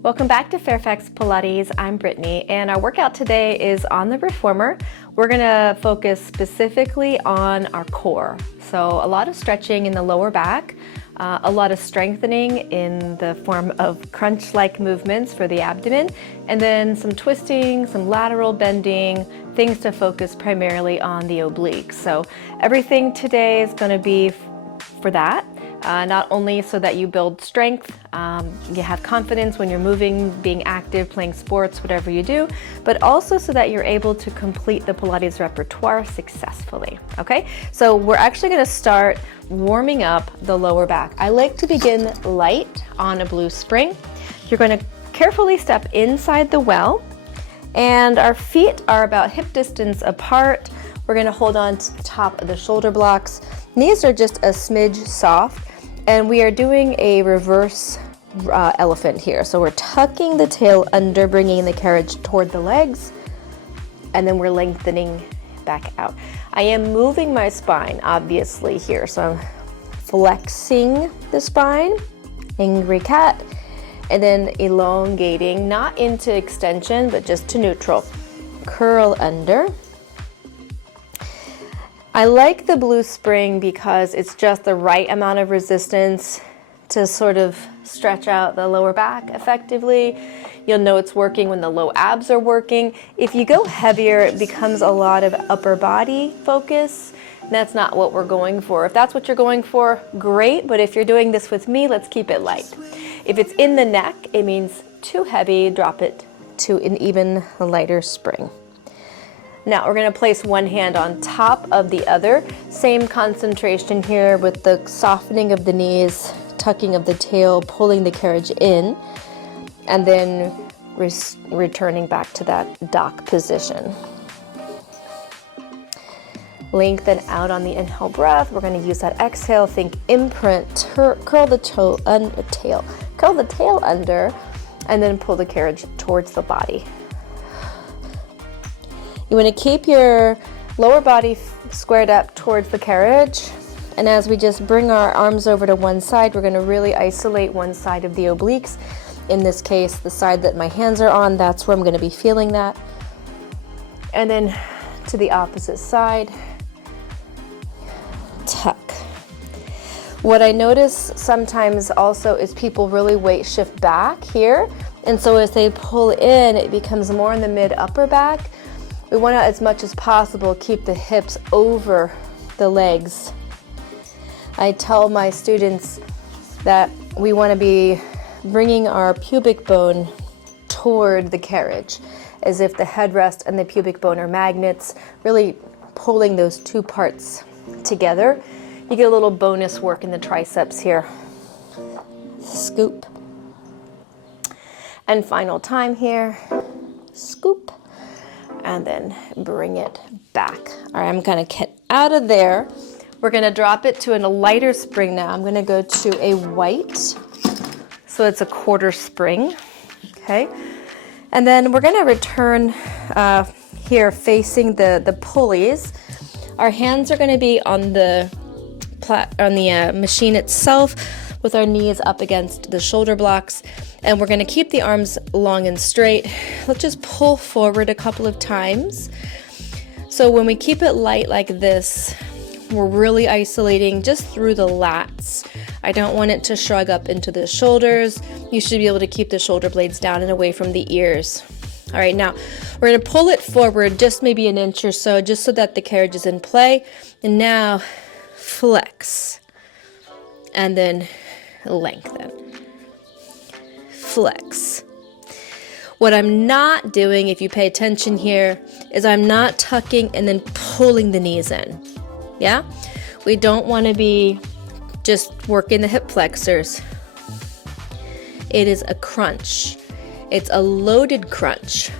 Welcome back to Fairfax Pilates. I'm Brittany, and our workout today is on the reformer. We're going to focus specifically on our core. So a lot of stretching in the lower back, a lot of strengthening in the form of crunch-like movements for the abdomen, and then some twisting, some lateral bending, things to focus primarily on the obliques. So everything today is going to be for that. Not only so that you build strength, you have confidence when you're moving, being active, playing sports, whatever you do, but also so that you're able to complete the Pilates repertoire successfully, okay? So we're actually gonna start warming up the lower back. I like to begin light on a blue spring. You're gonna carefully step inside the well, and our feet are about hip distance apart. We're gonna hold on to the top of the shoulder blocks. Knees are just a smidge soft. And we are doing a reverse elephant here. So we're tucking the tail under, bringing the carriage toward the legs, and then we're lengthening back out. I am moving my spine, obviously, here. So I'm flexing the spine, angry cat, and then elongating, not into extension, but just to neutral. Curl under. I like the blue spring because it's just the right amount of resistance to sort of stretch out the lower back effectively. You'll know it's working when the low abs are working. If you go heavier, it becomes a lot of upper body focus. That's not what we're going for. If that's what you're going for, great, but if you're doing this with me, let's keep it light. If it's in the neck, it means too heavy, drop it to an even lighter spring. Now we're going to place one hand on top of the other. Same concentration here with the softening of the knees, tucking of the tail, pulling the carriage in, and then returning back to that dock position. Lengthen out on the inhale breath. We're going to use that exhale. Think imprint, curl the tail, curl the tail under, and then pull the carriage towards the body. You want to keep your lower body squared up towards the carriage. And as we just bring our arms over to one side, we're going to really isolate one side of the obliques. In this case, the side that my hands are on, that's where I'm going to be feeling that. And then to the opposite side, tuck. What I notice sometimes also is people really weight shift back here. And so as they pull in, it becomes more in the mid-upper back. We want to, as much as possible, keep the hips over the legs. I tell my students that we want to be bringing our pubic bone toward the carriage, as if the headrest and the pubic bone are magnets, really pulling those two parts together. You get a little bonus work in the triceps here. Scoop. And final time here. Scoop. And then bring it back. All right, I'm gonna get out of there. We're gonna drop it to a lighter spring now. I'm gonna go to a white, so it's a quarter spring, okay? And then we're gonna return here facing the pulleys. Our hands are gonna be on the machine itself with our knees up against the shoulder blocks. And we're going to keep the arms long and straight. Let's just pull forward a couple of times. So when we keep it light like this, we're really isolating just through the lats. I don't want it to shrug up into the shoulders. You should be able to keep the shoulder blades down and away from the ears. All right, now we're going to pull it forward just maybe an inch or so, just so that the carriage is in play. And now flex. And then lengthen. Flex. What I'm not doing, if you pay attention here, is I'm not tucking and then pulling the knees in. Yeah? We don't want to be just working the hip flexors. It is a crunch. It's a loaded crunch.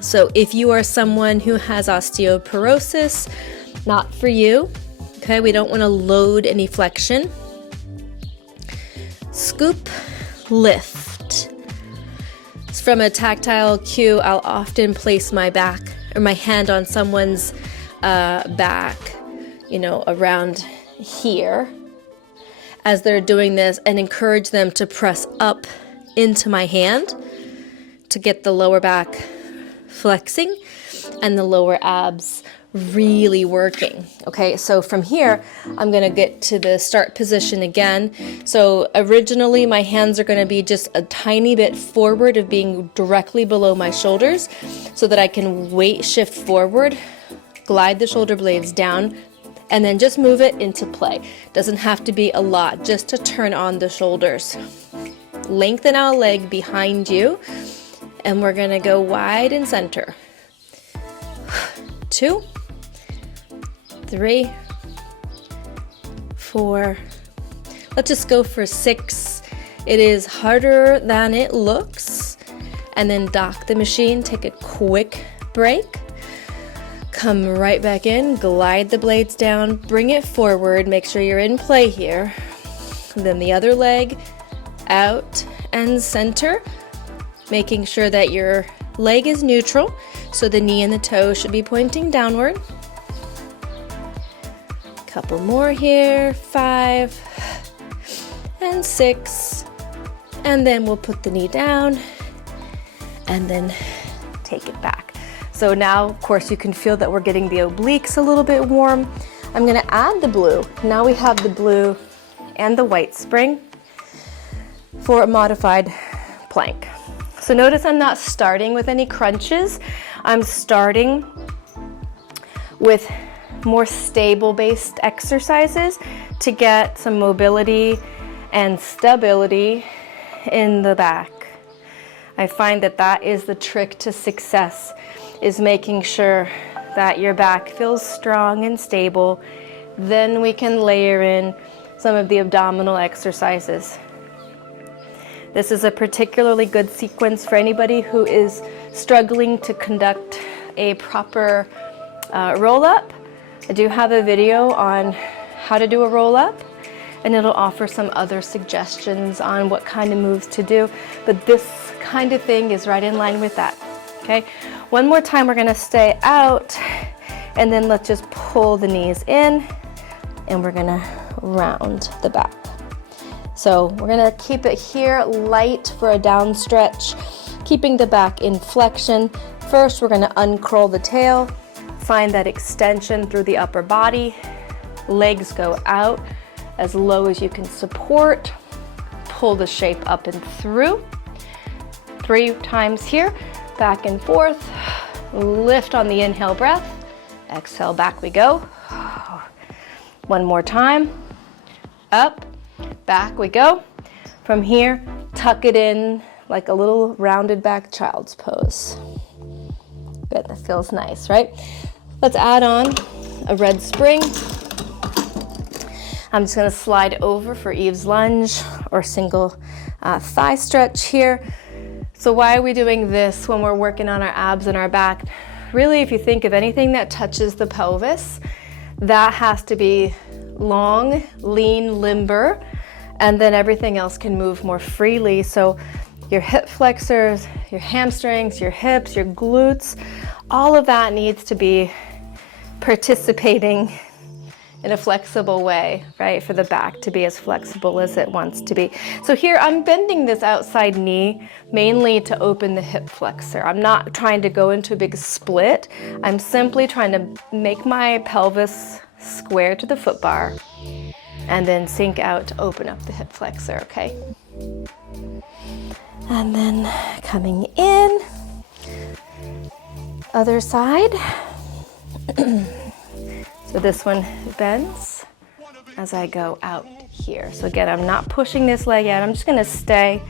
So if you are someone who has osteoporosis, not for you. Okay, we don't want to load any flexion. Scoop, lift. From a tactile cue, I'll often place my back or my hand on someone's back, around here as they're doing this, and encourage them to press up into my hand. to get the lower back flexing and the lower abs really working. Okay, so from here, I'm gonna get to the start position again. So originally my hands are gonna be just a tiny bit forward of being directly below my shoulders so that I can weight shift forward, glide the shoulder blades down, and then just move it into play. Doesn't have to be a lot, just to turn on the shoulders. Lengthen our leg behind you, and we're gonna go wide and center. 2, 3, 4. Let's just go for 6. It is harder than it looks. And then dock the machine, take a quick break. Come right back in, glide the blades down, bring it forward, make sure you're in play here. Then the other leg out and center, making sure that your leg is neutral, so the knee and the toe should be pointing downward. Couple more here, 5 and 6, and then we'll put the knee down and then take it back. So now, of course, you can feel that we're getting the obliques a little bit warm. I'm gonna add the blue. Now we have the blue and the white spring for a modified plank. So notice I'm not starting with any crunches. I'm starting with more stable based exercises to get some mobility and stability in the back. I find that that is the trick to success, is making sure that your back feels strong and stable. Then we can layer in some of the abdominal exercises. This is a particularly good sequence for anybody who is struggling to conduct a proper roll-up. I do have a video on how to do a roll-up, and it'll offer some other suggestions on what kind of moves to do, but this kind of thing is right in line with that, okay? One more time, we're gonna stay out, and then let's just pull the knees in, and we're gonna round the back. So we're gonna keep it here light for a down stretch, keeping the back in flexion. First, we're gonna uncurl the tail, find that extension through the upper body. Legs go out as low as you can support. Pull the shape up and through. 3 times here, back and forth. Lift on the inhale breath. Exhale, back we go. One more time. Up, back we go. From here, tuck it in like a little rounded back child's pose. Good, that feels nice, right? Let's add on a red spring. I'm just gonna slide over for Eve's lunge or single thigh stretch here. So why are we doing this when we're working on our abs and our back? Really, if you think of anything that touches the pelvis, that has to be long, lean, limber, and then everything else can move more freely. So your hip flexors, your hamstrings, your hips, your glutes, all of that needs to be participating in a flexible way, right? For the back to be as flexible as it wants to be. So here I'm bending this outside knee mainly to open the hip flexor. I'm not trying to go into a big split. I'm simply trying to make my pelvis square to the foot bar and then sink out to open up the hip flexor, okay? And then coming in, other side. So this one bends as I go out here. So again, I'm not pushing this leg out. I'm just gonna stay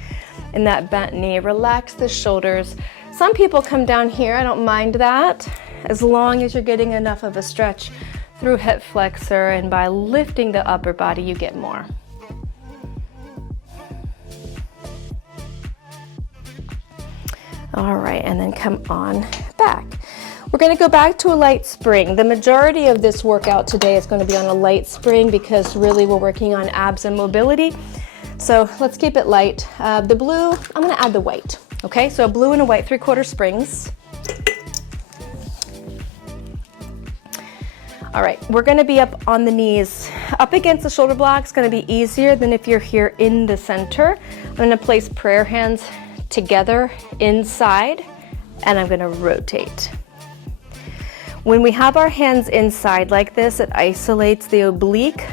in that bent knee. Relax the shoulders. Some people come down here. I don't mind that, as long as you're getting enough of a stretch through hip flexor, and by lifting the upper body, you get more. All right, and then come on back. We're gonna go back to a light spring. The majority of this workout today is gonna be on a light spring because really we're working on abs and mobility. So let's keep it light. The blue, I'm gonna add the white. Okay, so a blue and a white 3/4 springs. All right, we're gonna be up on the knees. Up against the shoulder block is gonna be easier than if you're here in the center. I'm gonna place prayer hands together inside, and I'm gonna rotate. When we have our hands inside like this, it isolates the oblique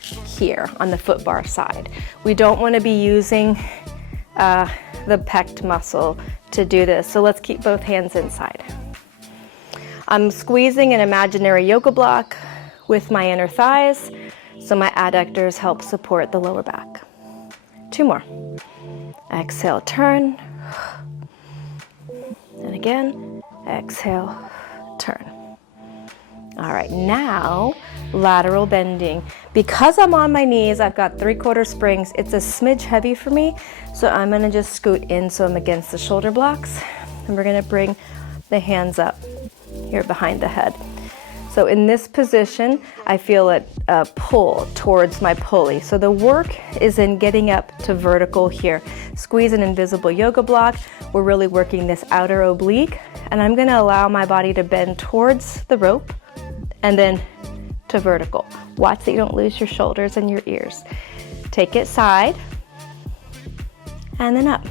here on the foot bar side. We don't want to be using the pec muscle to do this, so let's keep both hands inside. I'm squeezing an imaginary yoga block with my inner thighs, so my adductors help support the lower back. 2 more. Exhale, turn. And again, exhale, turn. All right, now lateral bending. Because I'm on my knees, I've got 3/4 springs. It's a smidge heavy for me, so I'm gonna just scoot in so I'm against the shoulder blocks. And we're gonna bring the hands up here behind the head. So in this position, I feel a pull towards my pulley. So the work is in getting up to vertical here. Squeeze an invisible yoga block. We're really working this outer oblique, and I'm gonna allow my body to bend towards the rope and then to vertical. Watch that you don't lose your shoulders and your ears. Take it side and then up.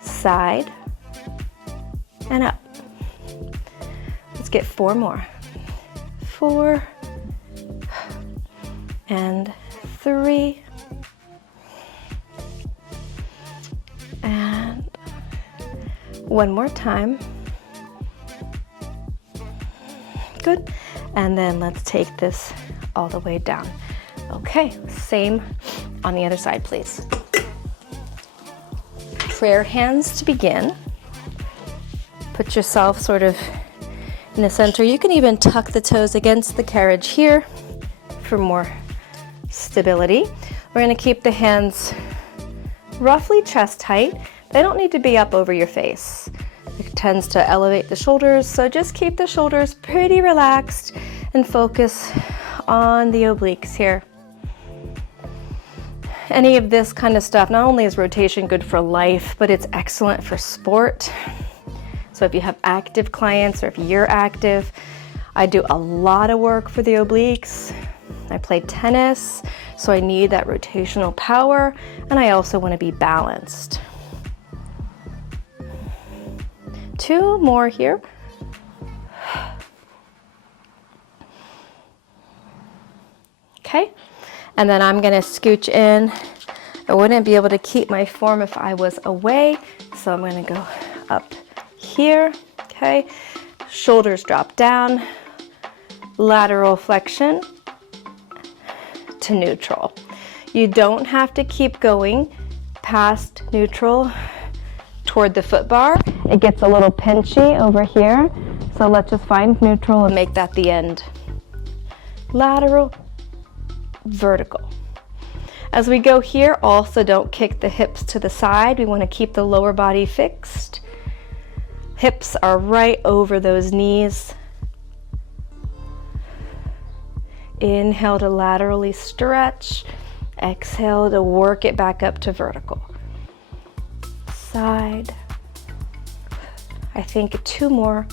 Side and up. Let's get 4 more. 4 and 3 and 1 more time. Good. And then let's take this all the way down. Okay, same on the other side, please. Prayer hands to begin. Put yourself sort of in the center. You can even tuck the toes against the carriage here for more stability. We're going to keep the hands roughly chest height. They don't need to be up over your face. It tends to elevate the shoulders, so just keep the shoulders pretty relaxed and focus on the obliques here. Any of this kind of stuff, not only is rotation good for life, but it's excellent for sport. So if you have active clients or if you're active, I do a lot of work for the obliques. I play tennis, so I need that rotational power, and I also want to be balanced. 2 more here. Okay, and then I'm gonna scooch in. I wouldn't be able to keep my form if I was away, so I'm gonna go up here, okay? Shoulders drop down, lateral flexion to neutral. You don't have to keep going past neutral toward the foot bar. It gets a little pinchy over here, so let's just find neutral and make that the end. Lateral, vertical. As we go here, also don't kick the hips to the side. We want to keep the lower body fixed. Hips are right over those knees. Inhale to laterally stretch. Exhale to work it back up to vertical. Side. I think 2 more.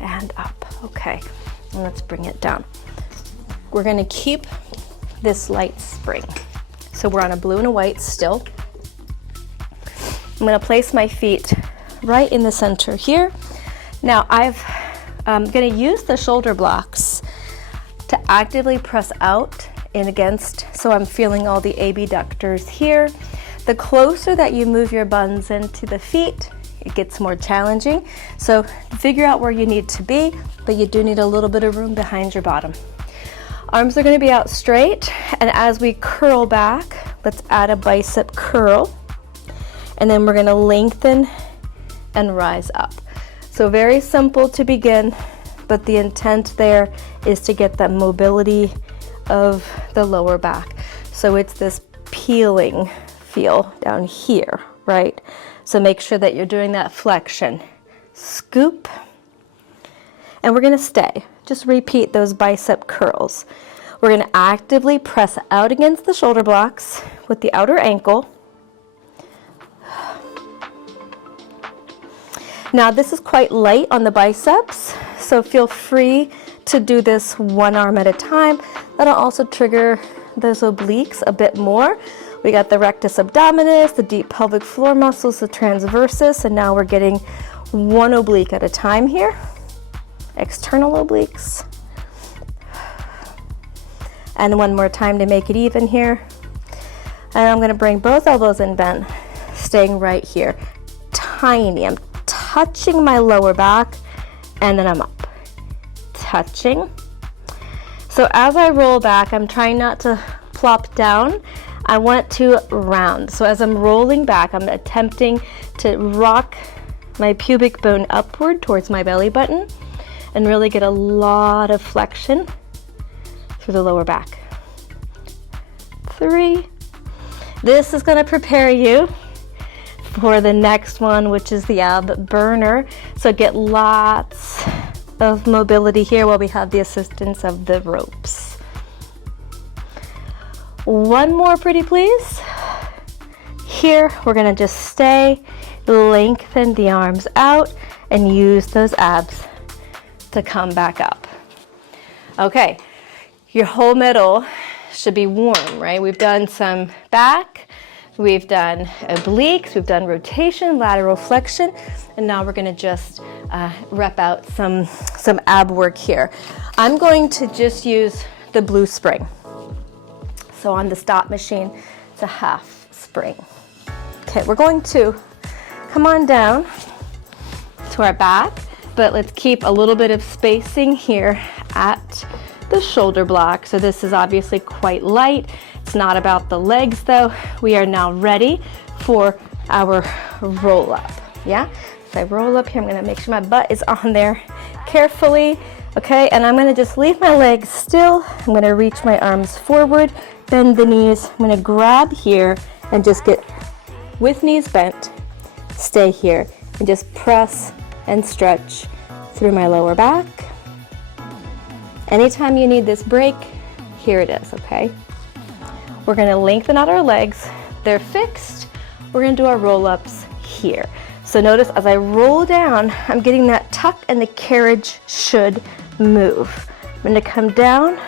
And up. Okay, and let's bring it down. We're going to keep this light spring. So we're on a blue and a white still. I'm going to place my feet right in the center here. Now I'm going to use the shoulder blocks to actively press out and against, so I'm feeling all the abductors here. The closer that you move your buns into the feet, it gets more challenging. So figure out where you need to be, but you do need a little bit of room behind your bottom. Arms are going to be out straight, and as we curl back, let's add a bicep curl, and then we're going to lengthen and rise up. So very simple to begin, but the intent there is to get that mobility of the lower back. So it's this peeling feel down here, right? So make sure that you're doing that flexion. Scoop, and we're going to stay. Just repeat those bicep curls. We're going to actively press out against the shoulder blocks with the outer ankle. Now this is quite light on the biceps, so so feel free to do this one arm at a time. That'll also trigger those obliques a bit more. We got the rectus abdominis, the deep pelvic floor muscles, the transversus, and now we're getting one oblique at a time here. External obliques. And one more time to make it even here. And I'm gonna bring both elbows in bent, staying right here. Tiny, I'm touching my lower back, and then I'm up. Touching. So as I roll back, I'm trying not to plop down. I want to round. So as I'm rolling back, I'm attempting to rock my pubic bone upward towards my belly button and really get a lot of flexion through the lower back. 3. This is going to prepare you for the next one, which is the ab burner. So get lots of mobility here while we have the assistance of the ropes. One more, pretty please. Here, we're going to just stay, lengthen the arms out, and use those abs to come back up. Okay, your whole middle should be warm, right? We've done some back, we've done obliques, we've done rotation, lateral flexion, and now we're gonna just rep out some ab work here. I'm going to just use the blue spring. So on the STOTT machine, it's a half spring. Okay, we're going to come on down to our back, but let's keep a little bit of spacing here at the shoulder block. So this is obviously quite light. It's not about the legs though. We are now ready for our roll up. Yeah, so I roll up here. I'm gonna make sure my butt is on there carefully. Okay, and I'm gonna just leave my legs still. I'm gonna reach my arms forward, bend the knees. I'm gonna grab here and just get with knees bent, stay here, and just press and stretch through my lower back. Anytime you need this break, here it is, okay? We're gonna lengthen out our legs. They're fixed. We're gonna do our roll-ups here. So notice as I roll down, I'm getting that tuck and the carriage should move. I'm gonna come down.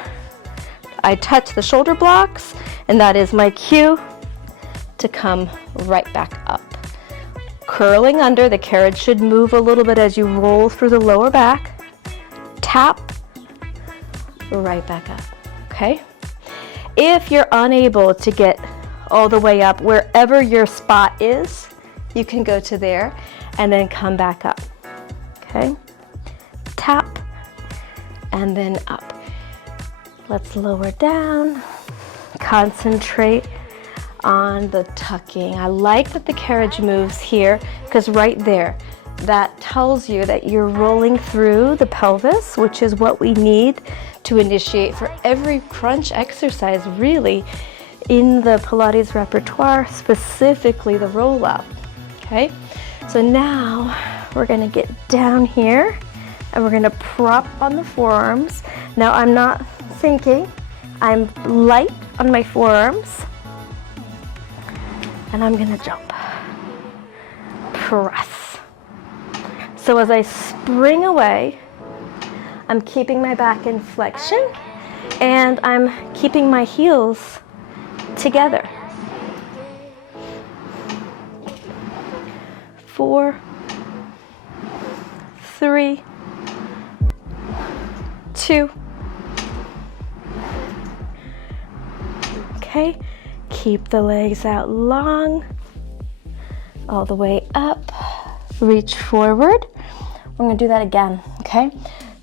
I touch the shoulder blocks, and that is my cue to come right back up. Curling under, the carriage should move a little bit as you roll through the lower back. Tap, right back up, okay? If you're unable to get all the way up, wherever your spot is, you can go to there and then come back up, okay? Tap, and then up. Let's lower down, concentrate on the tucking. I like that the carriage moves here because right there, that tells you that you're rolling through the pelvis, which is what we need to initiate for every crunch exercise really in the Pilates repertoire, specifically the roll up, okay? So now we're gonna get down here and we're gonna prop on the forearms. Now I'm not thinking, I'm light on my forearms and I'm gonna jump, press. So as I spring away, I'm keeping my back in flexion and I'm keeping my heels together. 4, 3, 2. Okay, keep the legs out long, all the way up, reach forward. We're gonna do that again, okay?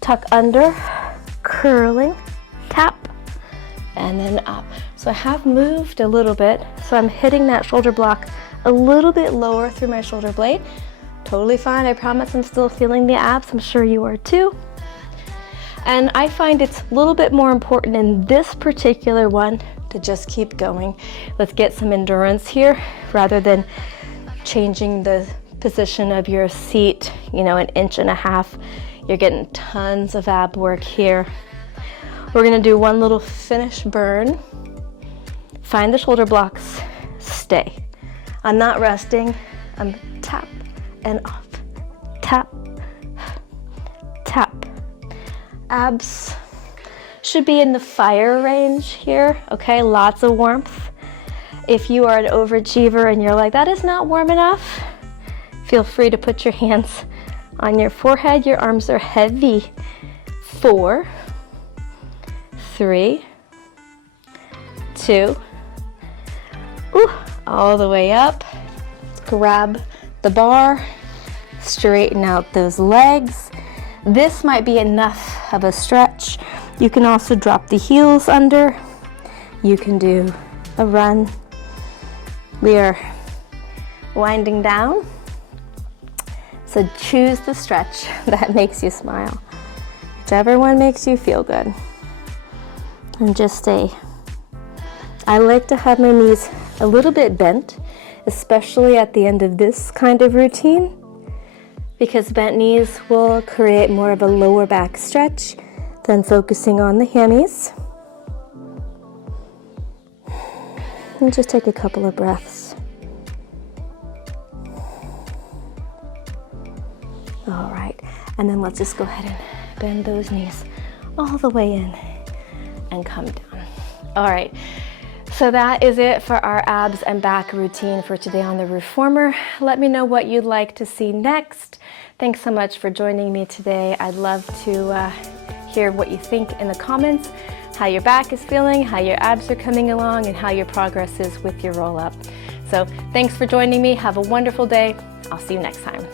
Tuck under, curling, tap, and then up. So I have moved a little bit, so I'm hitting that shoulder block a little bit lower through my shoulder blade. Totally fine, I promise I'm still feeling the abs. I'm sure you are too. And I find it's a little bit more important in this particular one to just keep going. Let's get some endurance here rather than changing the position of your seat, you know, 1.5 inches. You're getting tons of ab work here. We're gonna do one little finish burn. Find the shoulder blocks, stay. I'm not resting, I'm tap and off, tap, tap, Abs should be in the fire range here, okay? Lots of warmth. If you are an overachiever and you're like, that is not warm enough, feel free to put your hands on your forehead. Your arms are heavy. 4, 3, 2, all the way up. Grab the bar, straighten out those legs. This might be enough of a stretch. You can also drop the heels under. You can do a run. We are winding down. So choose the stretch that makes you smile. Whichever one makes you feel good. And just stay. I like to have my knees a little bit bent, especially at the end of this kind of routine, because bent knees will create more of a lower back stretch than focusing on the hammies. And just take a couple of breaths. All right, and then let's just go ahead and bend those knees all the way in and come down. All right, so that is it for our abs and back routine for today on the reformer. Let me know what you'd like to see next. Thanks so much for joining me today. I'd love to hear what you think in the comments, how your back is feeling, how your abs are coming along, and how your progress is with your roll up. So thanks for joining me. Have a wonderful day. I'll see you next time.